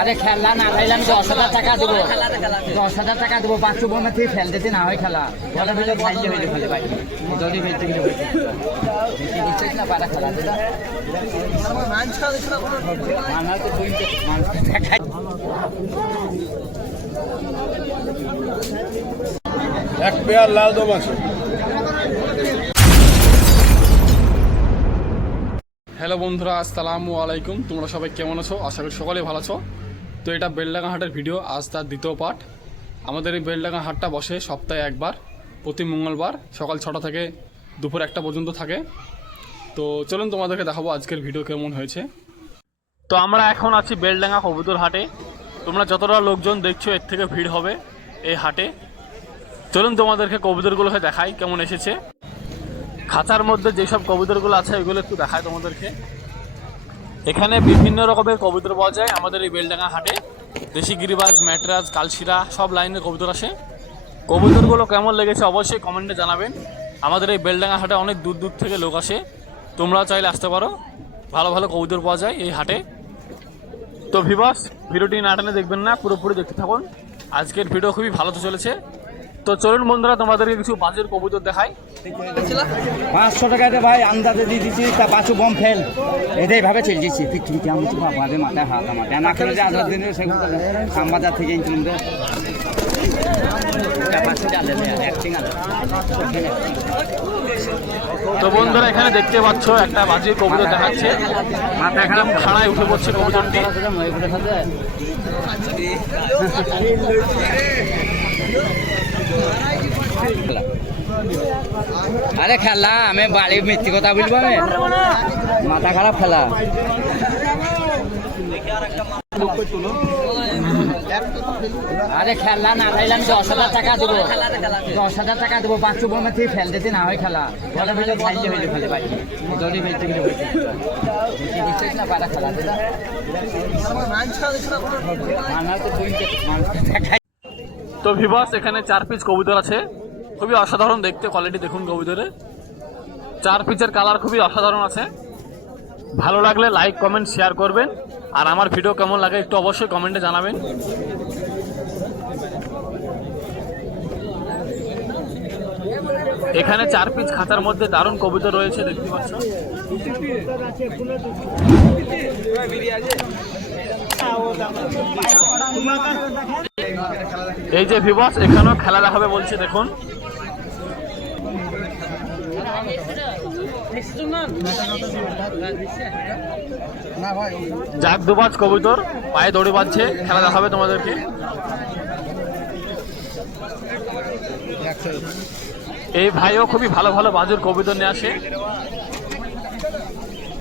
আরে খেলা না দশ হাজার টাকা দেবো। দশ হাজার টাকা দেবো পাঁচশো বোন থেকে ফেল না হয় খেলা। ফেলে ফেলে ভাই যদি খেলা দুই মানুষ দেখাই এক পেয়ার লাল দম আছে। হ্যালো বন্ধুরা, আসসালামু আলাইকুম। তোমরা সবাই কেমন আছো? আশা করি সকলেই ভালো আছো। তো এটা বেলডাঙ্গা হাটের ভিডিও, আজ তার দ্বিতীয় পার্ট আমাদের এই বেলডাঙ্গা হাটটা বসে সপ্তাহে একবার, প্রতি মঙ্গলবার সকাল ছটা থেকে দুপুর একটা পর্যন্ত থাকে। তো চলুন তোমাদেরকে দেখাবো আজকের ভিডিও কেমন হয়েছে। তো আমরা এখন আছি বেলডাঙ্গা কবুতর হাটে। তোমরা যতটা লোকজন দেখছ, এর থেকে ভিড় হবে এই হাটে। চলুন তোমাদেরকে কবুতরগুলোকে দেখাই কেমন এসেছে। খাঁচার মধ্যে যেসব কবুতরগুলো আছে ওইগুলো একটু দেখায় তোমাদেরকে। এখানে বিভিন্ন রকমের কবুতর পাওয়া যায় আমাদের এই বেলডাঙ্গা হাটে। দেশি গিরিবাজ, ম্যাটরাজ, কালশিরা, সব লাইনের কবুতর আসে। কবুতরগুলো কেমন লেগেছে অবশ্যই কমেন্টে জানাবেন। আমাদের এই বেলডাঙ্গা হাটে অনেক দূর দূর থেকে লোক আসে। তোমরা চাইলে আসতে পারো। ভালো ভালো কবুতর পাওয়া যায় এই হাটে। তো ভিবাস ভিডিওটি না টানে দেখবেন না, পুরোপুরি দেখতে থাকুন। আজকের ভিডিও খুবই ভালো তো চলেছে। তো চলুন বন্ধুরা তোমাদেরকে কিছু বাজের কবুতর দেখাই। পাঁচশো টাকাতে ভাই আন্দাজে দিয়ে দিচ্ছি তা পাঁচশো বম ফেল। এটাই ভাবে চলে যাচ্ছি পৃথিবীতে আমি তো বাবাদের মাথায় হাত আমার। না খেলে যে আজাদ দিনে সেগুলো খামবাজার থেকে ইনকাম তো বন্ধুরা এখানে দেখতে পাচ্ছ একটা বাজির কবুতর দেখাচ্ছে। একদম খাড়ায় উঠে পড়ছে কবুতরটি। আরে খেলা, আমি বাড়ি মিথ্যে কথা বলব আমি। মাথা খারাপ খেলা। আরে খেলা না পাইলে আমি দশ হাজার টাকা দেবো। দশ হাজার টাকা দেবো পাঁচশো বোন থেকে ফেল দিতে না হয় খেলা। ওটা ফেলে খাইলে হইলে ফেলে ভাই। যদি ফেলতে বেশি না খেলা তো ভিবাস এখানে চার পিস কবুতর আছে। খুবই অসাধারণ দেখতে কোয়ালিটি দেখুন কবুতরে চার পিসের কালার খুবই অসাধারণ আছে। ভালো লাগলে লাইক কমেন্ট শেয়ার করবেন। আর আমার ভিডিও কেমন লাগে একটু অবশ্যই কমেন্টে জানাবেন। এখানে চার পিস খাতার মধ্যে দারুণ কবিতা রয়েছে, দেখতে পাচ্ছ এই যে ভিবাস এখানেও খেলা দেখাবে বলছে, দেখুন। যাক দুবাজ কবুতর, পায়ে দৌড়ে বাঁধছে খেলা দেখাবে তোমাদেরকে। এই ভাইও খুবই ভালো ভালো বাজুর কবিতা নিয়ে আসে।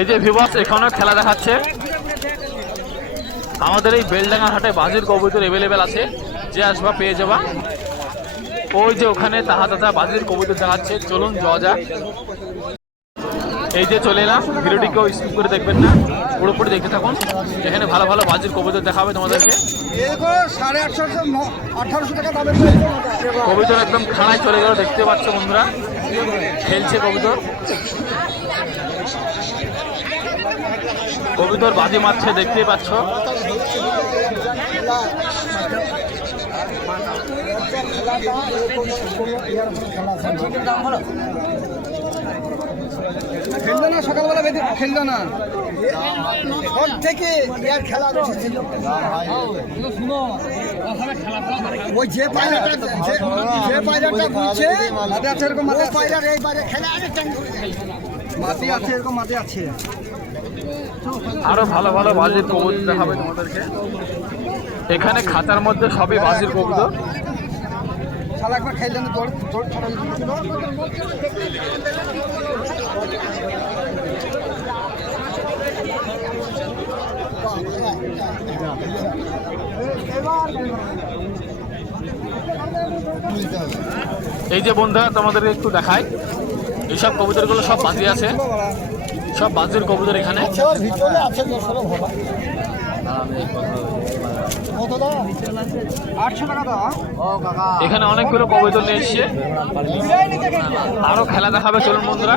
এই যে ভিবাস এখানেও খেলা দেখাচ্ছে। আমাদের এই বেলডাঙ্গা হাটে বাজির কবুতর এভেলেবেল আছে। যে আসবা পেয়ে যাবা। ওই যে ওখানে তাহা তাহা বাজির কবুতর দেখাচ্ছে। চলুন যাওয়া যাক। এই যে চলে এলাম। ভিডিওটি কেউ স্কিপ করে দেখবেন না। পুরোপুরি দেখতে থাকুন। এখানে ভালো ভালো বাজির কবুতর দেখাবে তোমাদেরকে। কবুতর একদম খাড়ায় চলে গেল। দেখতে পাচ্ছ বন্ধুরা। খেলছে কবুতর কবুতর বাজি মারছে দেখতেই পাচ্ছ খেললো না সকালবেলা বেঁধে খেললো না ওর থেকে খেলা বসেছিল ওই যে যে ঘুরছে মাঠে আছে এরকম পায়রার এই বাইরে খেলা আরেকটা মাটি আছে এরকম মাঠে আছে। আরও ভালো ভালো বাজির কবুতর দেখাবে তোমাদেরকে। এখানে খাতার মধ্যে সবই বাজির কবুতর। শালা একবার খাইলেন দৌড় দৌড় ছড়াই এই যে বন্ধুরা, তোমাদেরকে একটু দেখাই। এইসব কবুতরগুলো সব বাজি আছে। সব বাজির কবুতর এখানে। এখানে অনেকগুলো কবুতর নিয়ে এসছে। আরও খেলা দেখাবে, চলুন বন্ধুরা।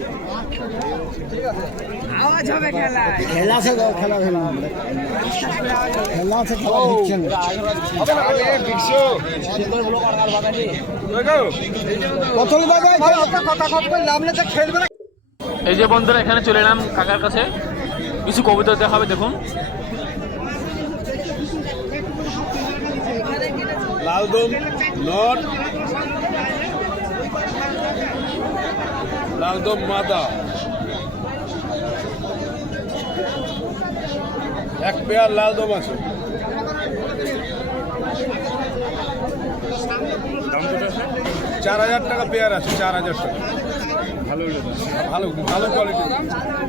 হাতে তুলতে খেলে খেলা আছে খেলা খেলা। আছে এই যে বন্ধুরা এখানে চলে এলাম কাকার কাছে। কিছু কবিতা দেখা হবে দেখুন। লালদম নট লালদম মাদা এক পেয়ার লালদম আছে। চার হাজার টাকা পেয়ার আছে চার হাজার টাকা। ভালো ভালো ভালো কোয়ালিটি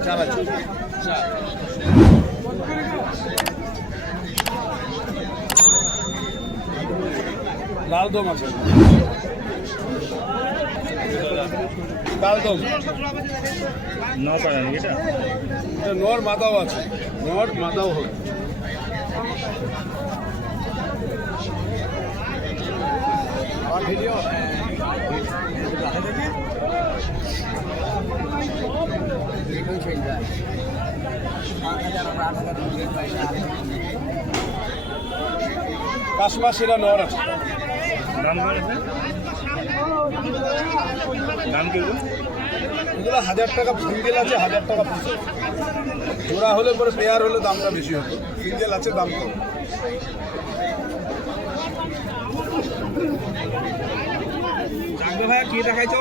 চার হাজার। লালদম আছে। লালদম এটা? নর মাদাও আছে। নর মাদাও হবে। কাশমা সেরা নর আছে। এগুলো হাজার টাকা সিঙ্গেল আছে, হাজার টাকা পিস জোড়া হলে পরে পেয়ার হলে দামটা বেশি হতো। সিঙ্গেল আছে, দাম কম। ভাই কি দেখাইছো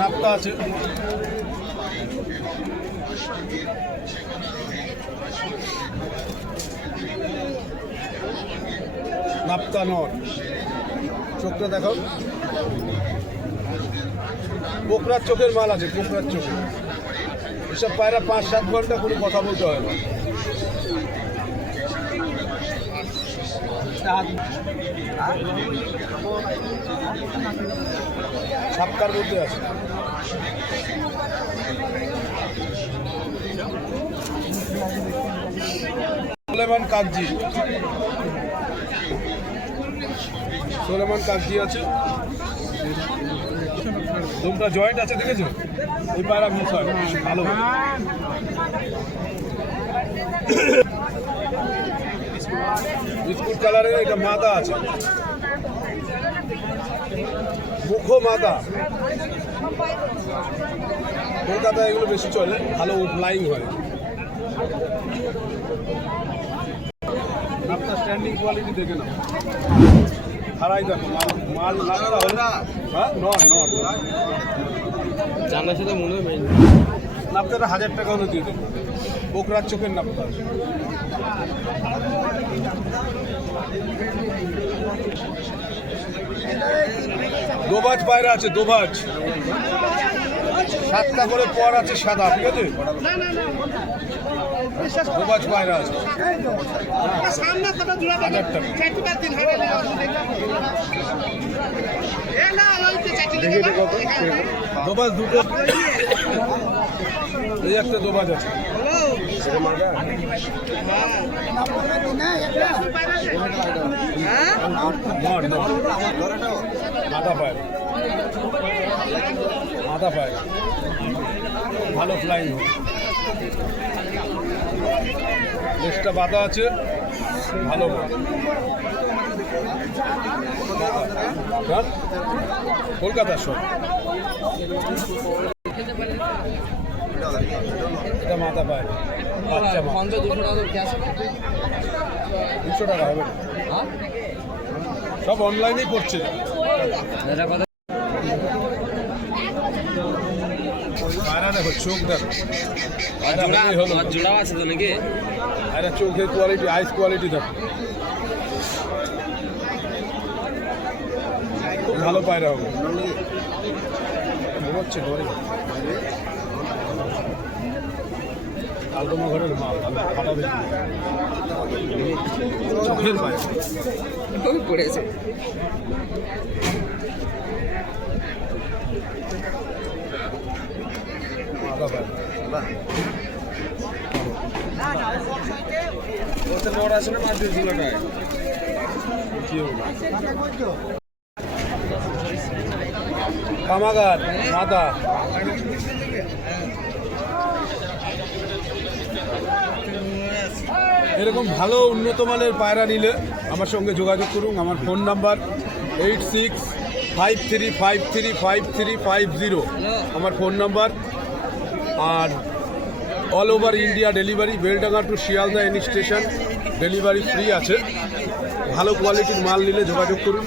নাপ্তা আছে। নাপ্তা নট চোখটা দেখো পোকরার চোখের মাল আছে পোকরার চোখের এসব পায়রা পাঁচ, সাত ঘণ্টা কোনো কথা বলতে হয় না। সাতটার মধ্যে আছে। সোলেমান সোলেমান কাগজি আছে। দুমটা জয়েন্ট আছে, দেখেছ? এই পায়রা মিস হয় ভালো। বিস্কুট কালারের এটা মাদা আছে। মুখো মাদা। কলকাতায় এগুলো বেশি চলে, ভালো ফ্লাইং হয়। আপনার স্ট্যান্ডিং কোয়ালিটি দেখে নাও। হারাই দেখো মাল রাস্তা হলে হ্যাঁ নয় নয় জানার সাথে মনে হয় নাপতাটা হাজার টাকা হলে দিয়ে দেবো পোকরার চোখের নাপতা দোবাজ পায়রা আছে দোবাজ সাতটা করে পর আছে সাদা ঠিক আছে দোবাজ পায়রা আছে হাজার টাকা দুটো। এই একটা আছে। নট নট মাথা পায়। মাথা পায়। ভালো ফ্লাইং বাঁধা আছে। ভালো। হ্যাঁ? কলকাতার সব এটা মাথা পায়। দুশো টাকা হবে। সব অনলাইনেই করছে দেখো চোখ দেখো। জোড়াও আছে তো নাকি? আরে চোখের কোয়ালিটি আইস কোয়ালিটি দেখো। ভালো পায়রা হবে। ঘুমাচ্ছে ঘরে। আলদমা ঘরের মাল চোখের পায়রা। পড়েছে মাথা পায়রা ওতে বড় আছে না মাছ দিয়েছিল নয় কি হবে কামাগার মাথা এরকম ভালো উন্নত মানের পায়রা নিলে আমার সঙ্গে যোগাযোগ করুন, আমার phone number eight six five three five three five three five zero. আমার phone number R all over India delivery Beldanga to Sealdah any station delivery free আছে। ভালো কোয়ালিটির মাল নিলে যোগাযোগ করুন।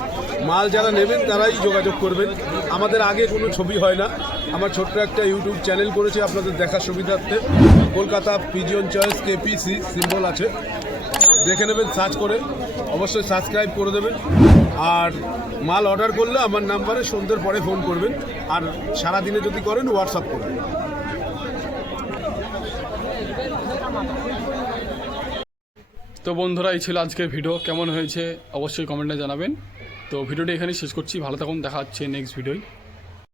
মাল যারা নেবেন, তারাই যোগাযোগ করবেন। আমাদের আগে কোনো ছবি হয় না। আমার ছোট্ট একটা ইউটিউব চ্যানেল করেছে আপনাদের দেখার সুবিধার্থে। Kolkata pigeon choice KPC symbol আছে। দেখে নেবেন সার্চ করে। অবশ্যই সাবস্ক্রাইব করে দেবেন। আর মাল অর্ডার করলে আমার নাম্বারে সন্ধ্যের পরে ফোন করবেন। আর সারাদিনে যদি করেন হোয়াটসঅ্যাপ করবেন। তো বন্ধুরা, এই ছিল আজকের ভিডিও কেমন হয়েছে অবশ্যই কমেন্টে জানাবেন। তো ভিডিওটি এখানেই শেষ করছি। ভালো থাকুন, দেখা হচ্ছে নেক্সট ভিডিওয়